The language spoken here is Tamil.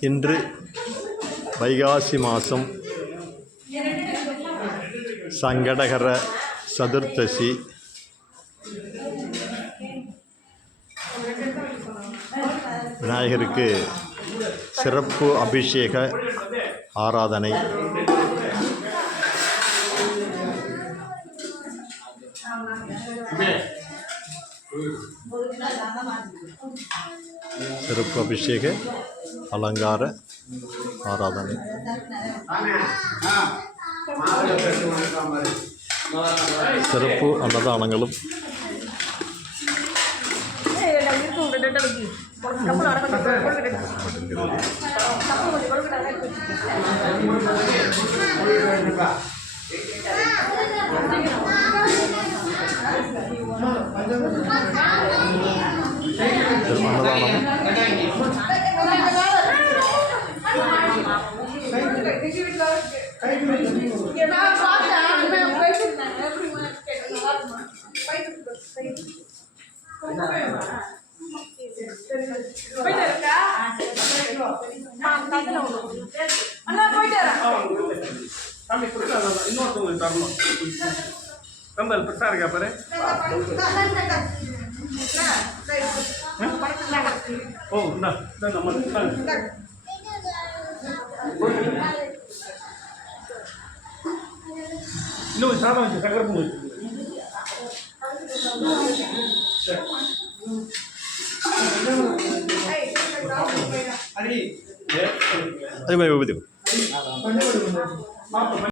இன்று வைகாசி மாதம் சங்கடகர சதுர்த்தசி. விநாயகருக்கு சிறப்பு அபிஷேக ஆராதனை. சிறப்பு அபிஷேக அலங்கார ஆராதனை சிறப்பு அன்னதானங்களும் சிறப்பு அன்னதானம் தம்பி கொடுக்கலாம் இன்னொருத்தவங்களுக்கு தரணும். ரொம்ப பெருசாக இருக்கா பாரு? ஓ இந்தா நம்ம. இன்னும் சாதம் வச்சு சக்கரை வச்சு அதே மாதிரி